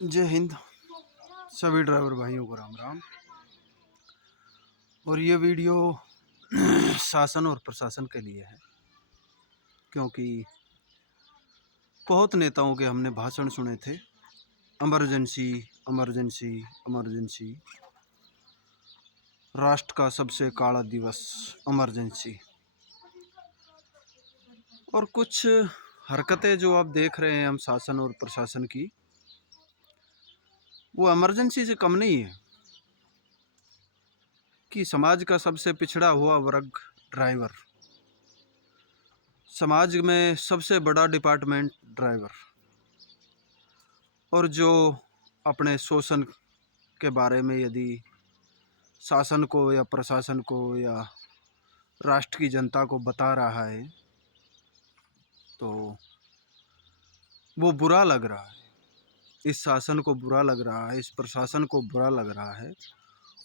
जय हिंद। सभी ड्राइवर भाइयों को राम राम। और ये वीडियो शासन और प्रशासन के लिए है, क्योंकि बहुत नेताओं के हमने भाषण सुने थे। इमरजेंसी इमरजेंसी इमरजेंसी, राष्ट्र का सबसे काला दिवस इमरजेंसी। और कुछ हरकतें जो आप देख रहे हैं हम शासन और प्रशासन की, वो इमरजेंसी से कम नहीं है। कि समाज का सबसे पिछड़ा हुआ वर्ग ड्राइवर, समाज में सबसे बड़ा डिपार्टमेंट ड्राइवर, और जो अपने शोषण के बारे में यदि शासन को या प्रशासन को या राष्ट्र की जनता को बता रहा है तो वो बुरा लग रहा है। इस शासन को बुरा लग रहा है, इस प्रशासन को बुरा लग रहा है,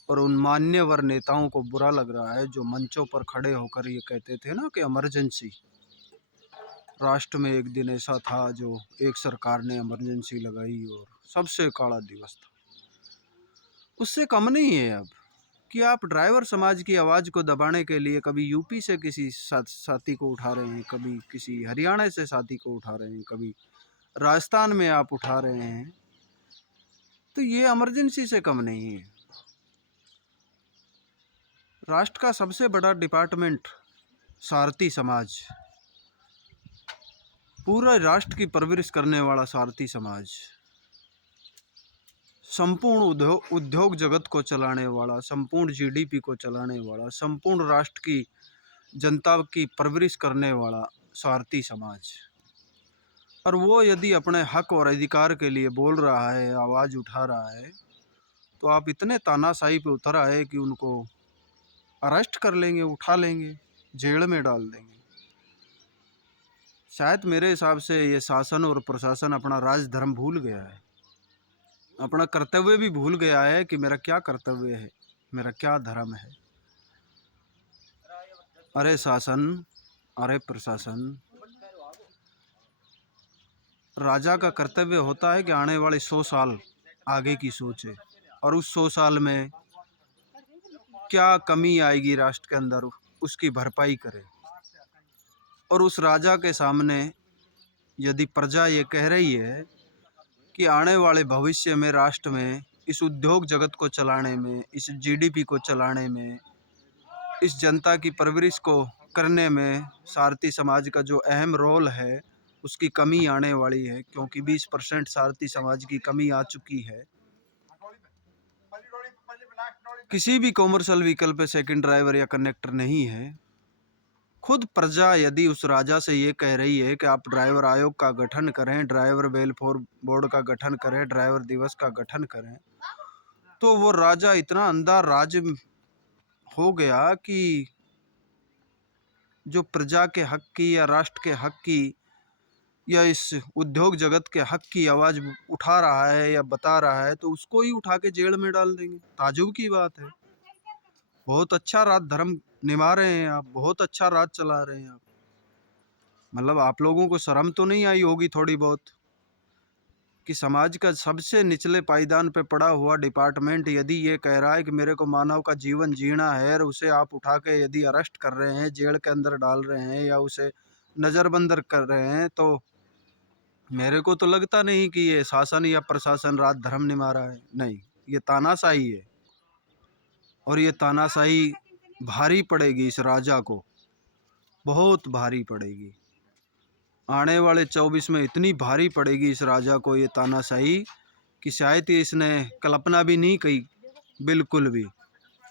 और उन मान्यवर नेताओं को बुरा लग रहा है जो मंचों पर खड़े होकर ये कहते थे ना कि इमरजेंसी। राष्ट्र में एक दिन ऐसा था जो एक सरकार ने इमरजेंसी लगाई और सबसे काला दिवस था। उससे कम नहीं है अब कि आप ड्राइवर समाज की आवाज़ को दबाने के लिए कभी यूपी से किसी साथी को उठा रहे हैं, कभी किसी हरियाणा से साथी को उठा रहे हैं, कभी राजस्थान में आप उठा रहे हैं, तो ये इमरजेंसी से कम नहीं है। राष्ट्र का सबसे बड़ा डिपार्टमेंट सारथी समाज, पूरा राष्ट्र की परवरिश करने वाला सारथी समाज, संपूर्ण उद्योग जगत को चलाने वाला, संपूर्ण जीडीपी को चलाने वाला, संपूर्ण राष्ट्र की जनता की परवरिश करने वाला सारथी समाज। और वो यदि अपने हक और अधिकार के लिए बोल रहा है, आवाज़ उठा रहा है, तो आप इतने तानाशाही पे उतर आए कि उनको अरेस्ट कर लेंगे, उठा लेंगे, जेल में डाल देंगे। शायद मेरे हिसाब से ये शासन और प्रशासन अपना राजधर्म भूल गया है, अपना कर्तव्य भी भूल गया है कि मेरा क्या कर्तव्य है, मेरा क्या धर्म है। अरे शासन, अरे प्रशासन, राजा का कर्तव्य होता है कि आने वाले 100 साल आगे की सोचे, और उस 100 साल में क्या कमी आएगी राष्ट्र के अंदर, उसकी भरपाई करे। और उस राजा के सामने यदि प्रजा ये कह रही है कि आने वाले भविष्य में राष्ट्र में इस उद्योग जगत को चलाने में, इस जीडीपी को चलाने में, इस जनता की परवरिश को करने में सारथी समाज का जो अहम रोल है उसकी कमी आने वाली है, क्योंकि 20% सारथी समाज की कमी आ चुकी है। किसी भी कॉमर्शियल व्हीकल पे सेकंड ड्राइवर या कनेक्टर नहीं है। खुद प्रजा यदि उस राजा से ये कह रही है कि आप ड्राइवर आयोग का गठन करें, ड्राइवर वेलफेयर बोर्ड का गठन करें, ड्राइवर दिवस का गठन करें, तो वो राजा इतना अंधा राज हो गया कि जो प्रजा के हक की या राष्ट्र के हक की या इस उद्योग जगत के हक की आवाज़ उठा रहा है या बता रहा है, तो उसको ही उठा के जेल में डाल देंगे। ताज्जुब की बात है। बहुत अच्छा राज धर्म निभा रहे हैं आप, बहुत अच्छा राज चला रहे हैं आप। मतलब आप लोगों को शर्म तो नहीं आई होगी थोड़ी बहुत कि समाज का सबसे निचले पायदान पे पड़ा हुआ डिपार्टमेंट यदि ये कह रहा है कि मेरे को मानव का जीवन जीना है, और उसे आप उठा के यदि अरेस्ट कर रहे हैं, जेल के अंदर डाल रहे हैं या उसे नज़रबंद कर रहे हैं, तो मेरे को तो लगता नहीं कि ये शासन या प्रशासन राज धर्म निभा रहा है। नहीं, ये तानाशाही है, और ये तानाशाही भारी पड़ेगी इस राजा को, बहुत भारी पड़ेगी। आने वाले 24 में इतनी भारी पड़ेगी इस राजा को ये तानाशाही कि शायद ये इसने कल्पना भी नहीं की, बिल्कुल भी।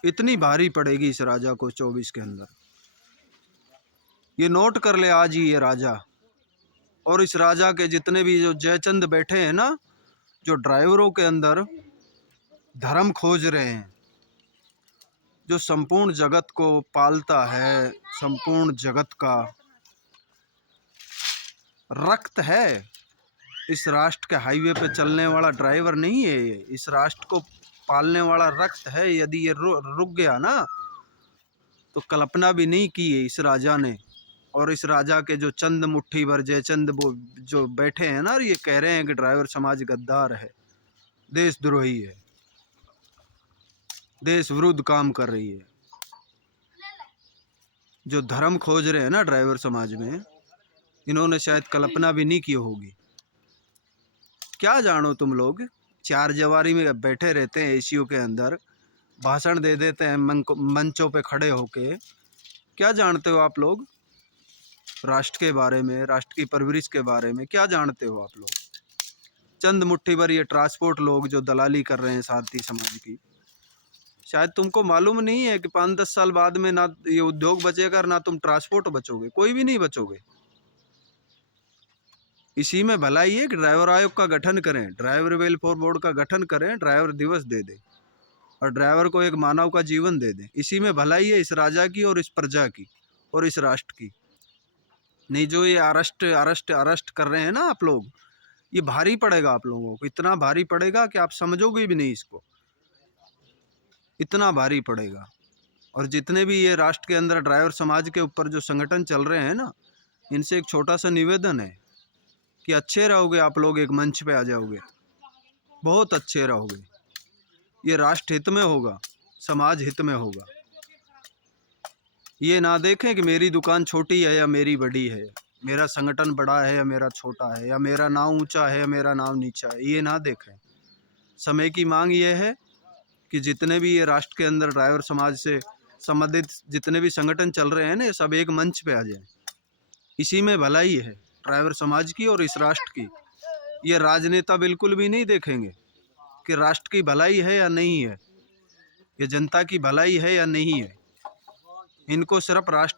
इतनी भारी पड़ेगी इस राजा को 24 के अंदर। ये नोट कर ले आज ही ये राजा, और इस राजा के जितने भी जो जयचंद बैठे हैं ना, जो ड्राइवरों के अंदर धर्म खोज रहे हैं, जो संपूर्ण जगत को पालता है, संपूर्ण जगत का रक्त है, इस राष्ट्र के हाईवे पे चलने वाला ड्राइवर नहीं है ये, इस राष्ट्र को पालने वाला रक्त है। यदि ये रुक गया ना, तो कल्पना भी नहीं की है इस राजा ने। और इस राजा के जो चंद मुट्ठी भर जयचंद वो जो बैठे हैं ना, ये कह रहे हैं कि ड्राइवर समाज गद्दार है, देशद्रोही है, देश विरुद्ध काम कर रही है। जो धर्म खोज रहे हैं ना ड्राइवर समाज में, इन्होंने शायद कल्पना भी नहीं की होगी। क्या जानो तुम लोग, चार दीवारी में बैठे रहते हैं एसीओ के अंदर, भाषण दे देते हैं मंचों पे खड़े होके। क्या जानते हो आप लोग राष्ट्र के बारे में, राष्ट्र की परवरिश के बारे में? क्या जानते हो आप लोग? चंद मुट्ठी भर ये ट्रांसपोर्ट लोग जो दलाली कर रहे हैं सारथी समाज की, शायद तुमको मालूम नहीं है कि 5-10 साल बाद में ना ये उद्योग बचेगा, ना तुम ट्रांसपोर्ट बचोगे, कोई भी नहीं बचोगे। इसी में भलाई है कि ड्राइवर आयोग का गठन करें, ड्राइवर वेलफेयर बोर्ड का गठन करें, ड्राइवर दिवस दे दें और ड्राइवर को एक मानव का जीवन दे दें। इसी में भलाई है इस राजा की और इस प्रजा की और इस राष्ट्र की। नहीं जो ये अरेस्ट अरेस्ट अरेस्ट कर रहे हैं ना आप लोग, ये भारी पड़ेगा आप लोगों को, इतना भारी पड़ेगा कि आप समझोगे भी नहीं इसको, इतना भारी पड़ेगा। और जितने भी ये राष्ट्र के अंदर ड्राइवर समाज के ऊपर जो संगठन चल रहे हैं ना, इनसे एक छोटा सा निवेदन है कि अच्छे रहोगे आप लोग, एक मंच पे आ जाओगे, बहुत अच्छे रहोगे। ये राष्ट्र हित में होगा, समाज हित में होगा। ये ना देखें कि मेरी दुकान छोटी है या मेरी बड़ी है, मेरा संगठन बड़ा है या मेरा छोटा है, या मेरा नाम ऊंचा है या मेरा नाम नीचा है, ये ना देखें। समय की मांग ये है कि जितने भी ये राष्ट्र के अंदर ड्राइवर समाज से संबंधित जितने भी संगठन चल रहे हैं ना, ये सब एक मंच पे आ जाएं। इसी में भलाई है ड्राइवर समाज की और इस राष्ट्र की। ये राजनेता बिल्कुल भी नहीं देखेंगे कि राष्ट्र की भलाई है या नहीं है, ये जनता की भलाई है या नहीं है। इनको सिर्फ राष्ट्र